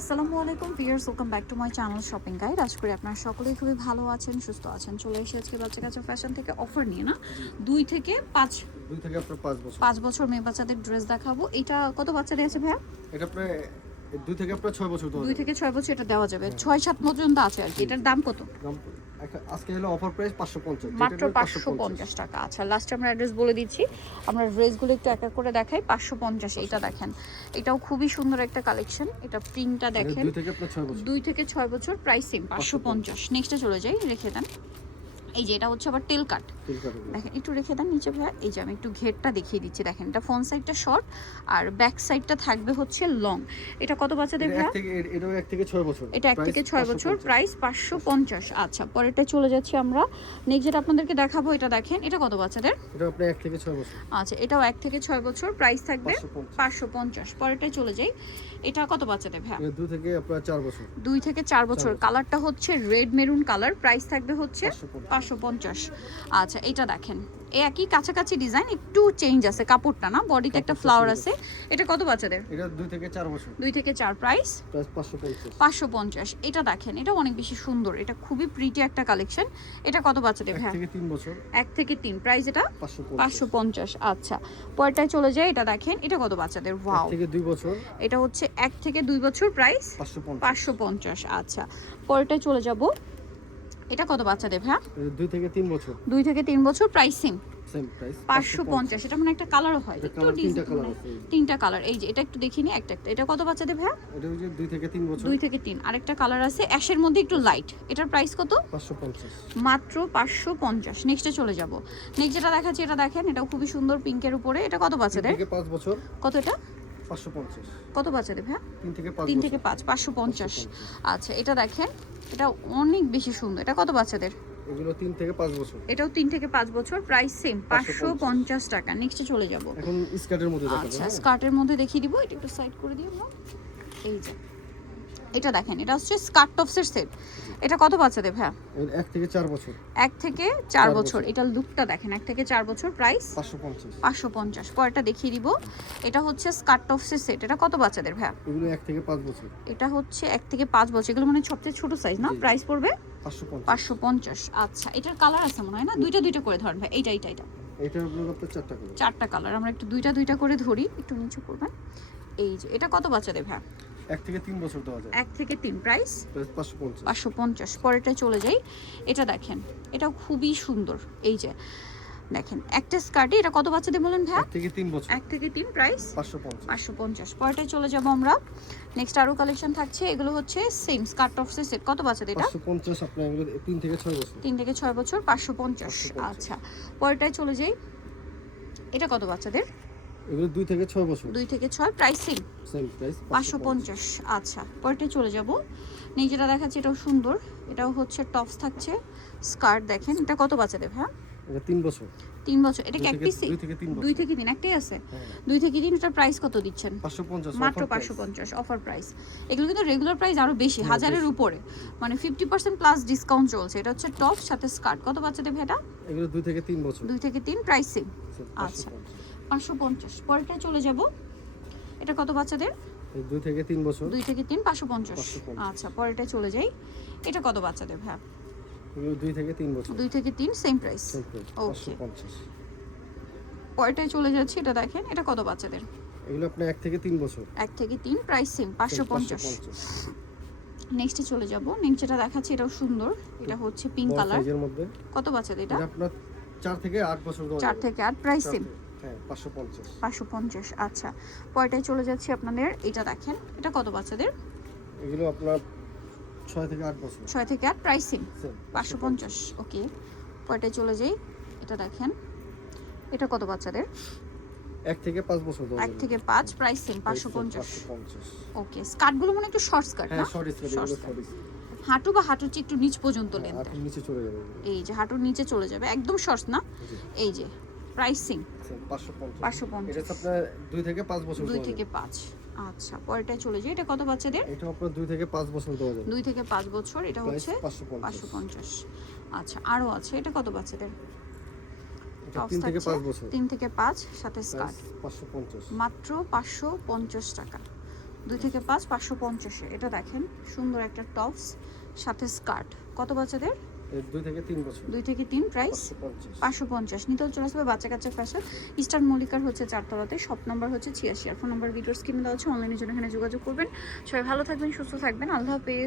আসসালামু আলাইকুম viewers, welcome back to my channel shopping guide. আশা করি আপনারা সকলেই খুবই ভালো আছেন, সুস্থ আছেন। চলে এসে আজকে বাচ্চা কাচ্চা ফ্যাশন থেকে অফার নিয়ে না 2 থেকে 5 মেয়ে বাচ্চাদের ড্রেস দেখাবো। এটা কত বাচ্চাদের আছে ভাইয়া? এটা প্রায় 2 থেকে আপনার 6 বছর ধরে 2 থেকে 6 বছর এটা দেওয়া যাবে, 6-7 পর্যন্ত আছে আর কি। এটার দাম কত? আজকে হলো অফার প্রাইস 550, মাত্র 550 টাকা। আচ্ছা, লাস্ট আমরা অ্যাড্রেস বলে দিচ্ছি। আমরা ড্রেসগুলো একটু এক এক করে দেখাই। 550। এটা দেখেন, এটাও খুবই সুন্দর একটা কালেকশন। এটা প্রিন্টটা দেখেন, 2 থেকে আপনার 6 বছর 2 থেকে 6 বছর, প্রাইস সেম 550। নেক্সটে চলে যাই, রেখে দেন। এই যে এটা হচ্ছে আবার টেল কাট, দেখেন একটু রেখে দেন নিচে ভাইয়া। এই যে আমি একটু ঘেরটা দেখিয়ে দিচ্ছি, দেখেন এটা ফ্রন্ট সাইডটা শর্ট আর ব্যাক সাইডটা থাকবে হচ্ছে লং। এটা কত বাচ্চাদের ভাইয়া? এটাও 1 থেকে 6 বছর, এটা 1 থেকে 6 বছর, প্রাইস 550। আচ্ছা, পরেরটা চলে যাচ্ছি আমরা। নেক্সট যেটা আপনাদেরকে দেখাবো, এটা দেখেন, এটা কত বাচ্চাদের? এটা আপনার 1 থেকে 6 বছর। আচ্ছা, এটাও 1 থেকে 6 বছর, প্রাইস থাকবে 550। পরেরটায় চলে যাই, এটা কত বাচ্চাদের ভাইয়া? 2 থেকে আপনার 4 বছর। 2 থেকে 4 বছর। কালারটা হচ্ছে রেড মেরুন কালার, প্রাইস থাকবে হচ্ছে 550। আচ্ছা, এটা দেখেন, একই কাছাকাছি ডিজাইন, একটু চেঞ্জ আছে কাপড়টা, না বডিতে একটা ফ্লাওয়ার আছে। এটা কত বাচ্চাদের? এটা 2 থেকে 4 বছর। 2 থেকে 4, প্রাইস 550। এটা দেখেন, এটা অনেক বেশি সুন্দর, এটা খুবই প্রিটি একটা কালেকশন। এটা কত বাচ্চাদের ভাইয়া? 1 থেকে 3 বছর। 1 থেকে 3, প্রাইস এটা 550। আচ্ছা, পরেরটায় চলে যায়, এটা দেখেন, এটা কত বাচ্চাদের? ওয়াও, 1 থেকে 2 বছর। এটা হচ্ছে 1 থেকে 2 বছর, প্রাইস 550। আচ্ছা, পরেরটায় চলে যাব, এটা কত বাচ্চাদের ভাইয়া? 2 থেকে 3 বছর। 2 থেকে 3 বছর, প্রাইস সেম প্রাইস 550। এটা মানে একটা কালারও হয়, একটু ডিজাইন, তিনটা কালার। এই যে এটা একটু দেখিনি, একটা একটা। এটা কত বাচ্চাদের ভাইয়া? এটা হচ্ছে 2 থেকে 3 বছর। 2 থেকে 3। আরেকটা কালার আছে অ্যাশের মধ্যে, একটু লাইট। এটার প্রাইস কত? 550, মাত্র 550। নেক্সটে চলে যাব। নেক্সট যেটা দেখাচ্ছি, এটা দেখেন, এটাও খুবই সুন্দর, পিঙ্কের উপরে। এটা কত বাচ্চাদের? 3 থেকে 5 বছর। কত এটা? 550। কত বাচ্চাদের ভাইয়া? 3 থেকে 3 থেকে 5, 550। আচ্ছা, এটা দেখেন, এটা অনেক বেশি সুন্দর। এটা কত বাচ্চাদের? এগুলো 3 থেকে 5 বছর। এটাও 3 থেকে 5 বছর, প্রাইস সেম 550 টাকা। নেক্সটে চলে যাব। এখন স্কার্টের মধ্যে দেখাবো। আচ্ছা, স্কার্টের মধ্যে দেখিয়ে দিব। এটা একটু সাইড করে দিই আমরা। এই যে এটা দেখেন, এটা হচ্ছে স্কার্ট টপসের সেট। এটা কত বাচ্চাদের ভাইয়া? 1 থেকে 4 বছর। 1 থেকে 4 বছর। এটা লুকটা দেখেন, 1 থেকে 4 বছর, প্রাইস 550। পরেরটা দেখিয়ে দিব, এটা হচ্ছে স্কার্ট টপসের সেট। এটা কত বাচ্চাদের ভাইয়া? এগুলো 1 থেকে 5 বছর। এটা হচ্ছে 1 থেকে 5 বছর। এগুলো মানে সবচেয়ে ছোট সাইজ না? প্রাইস পড়বে 550। আচ্ছা, এটার কালার আছে মনে হয় না? দুইটা করে ধরেন ভাই। এটা এটা আপনার আপনার 4টা কালার। 4টা কালার। আমরা একটু দুইটা করে ধরি, একটু নিচু করবেন। এই যে এটা কত বাচ্চাদের ভাইয়া? 1 থেকে 3 বছর দেওয়া যায়। 1 থেকে 3, প্রাইস 550। পরেরটায় চলে যাই, এটা দেখেন, এটাও খুবই সুন্দর। এই যে দেখেন, একটা স্কার্টে এটা কত বাচ্চাদের বলেন ভাইয়া? 1 থেকে 3 বছর। 1 থেকে 3, প্রাইস 550। পরেরটায় চলে যাব আমরা। নেক্সট আরো কালেকশন থাকছে, এগুলো হচ্ছে সেম স্কার্ট টপসের সেট। কত বাচ্চাদের এটা? 550। আপনার এগুলো 3 থেকে 6 বছর। 3 থেকে 6 বছর, 550। আচ্ছা, পরেরটায় চলে যাই, এটা কত বাচ্চাদের? এগুলো 2 থেকে 6 বছর। 2 থেকে 6, প্রাইস সেম প্রাইস 550। আচ্ছা, পরেরটায় চলে যাব। নেই যেটা দেখাচ্ছি, এটাও সুন্দর। এটাও হচ্ছে টপস থাকছে, স্কার্ট দেখেন। এটা কত বাচ্চাদের ভাইয়া? এটা 3 বছর। 3 বছর। এটা কি এক পিস? 2 থেকে 3 বছর। 2 থেকে 3 একটাই আছে। 2 থেকে 3। এটার প্রাইস কত দিচ্ছেন? 550, মাত্র 550, অফার প্রাইস। এগুলো কিন্তু রেগুলার প্রাইস আরো বেশি, হাজারের উপরে, মানে 50% প্লাস ডিসকাউন্ট চলছে। এটা হচ্ছে টপ সাথে স্কার্ট। কত বাচ্চাদের ভাই এটা? এগুলো 2 থেকে 3 বছর। 2 থেকে 3, প্রাইস সেম। আচ্ছা, 550। পরেরটা চলে যাব, এটা কত বাচ্চাদের? 2 থেকে 3 বছর। 2 থেকে 3, 550। আচ্ছা, পরেরটা চলে যাই, এটা কত বাচ্চাদের ভাই? এগুলো 2 থেকে 3 বছর। 2 থেকে 3, সেম প্রাইস। ওকে, পরেরটায় চলে যাচ্ছি, এটা দেখেন, এটা কত বাচ্চাদের? এগুলো আপনার 1 থেকে 3 বছর। 1 থেকে 3, প্রাইস সেম 550। নেক্সটে চলে যাব। নেক্সট যেটা দেখাচ্ছি, এটাও সুন্দর। এটা হচ্ছে পিঙ্ক কালার। এর মধ্যে কত বাচ্চাদের এটা? এটা আপনার 4 থেকে 8 বছর। 4 থেকে 8, প্রাইস সেম। হ্যাঁ, 550। 550। আচ্ছা, পরেরটায় চলে যাচ্ছি আপনাদের। এটা দেখেন, এটা কত বাচ্চাদের? এগুলো আপনার 6 থেকে 8 বছর। 6 থেকে 8, প্রাইস সেম 550। ওকে, পরেরটায় চলে যাই। এটা দেখেন, এটা কত বাচ্চাদের? 1 থেকে 5 বছর। 1 থেকে 5, প্রাইস সেম 550। ওকে, স্কার্টগুলো মানে একটু শর্ট স্কার্ট না? হ্যাঁ, শর্ট স্কার্ট। হাঁটু বা হাঁটুর চেয়ে একটু নিচ পর্যন্ত লেন্থ। হাঁটুর নিচে চলে যাবে। এই যে হাঁটুর নিচে চলে যাবে, একদম শর্ট না। এই যে প্রাইস সেম 550। এটা আপনার 2 থেকে 5 বছর। 2 থেকে 5। আচ্ছা, পরেরটায় চলে যাই। এটা কত বাচ্চাদের? এটা আপনার 2 থেকে 5 বছর দেওয়া যাবে। 2 থেকে 5 বছর। এটা হচ্ছে 550। আচ্ছা, আরো আছে। এটা কত বাচ্চাদের? 3 থেকে 5 বছর। 3 থেকে 5, সাথে স্কার্ট। 550। মাত্র 550 টাকা। 2 থেকে 5 550 এ। এটা দেখেন সুন্দর একটা টপস সাথে স্কার্ট। কত বাচ্চাদের? 2 থেকে 3 বছর। 2 থেকে 3 প্রাইস 550। 550। নিতে চলে আসবে বাচ্চা কাচ্চা ফ্যাশন, ইস্টার্ন মল্লিকার হচ্ছে 4 তলাতে। শপ নাম্বার হচ্ছে 86 আর ফোন নাম্বার ভিডিওর স্ক্রিনে দেওয়া আছে। অনলাইনের জন্য এখানে যোগাযোগ করবেন। সবাই ভালো থাকবেন, সুস্থ থাকবেন। আল্লাহ হাফেজ।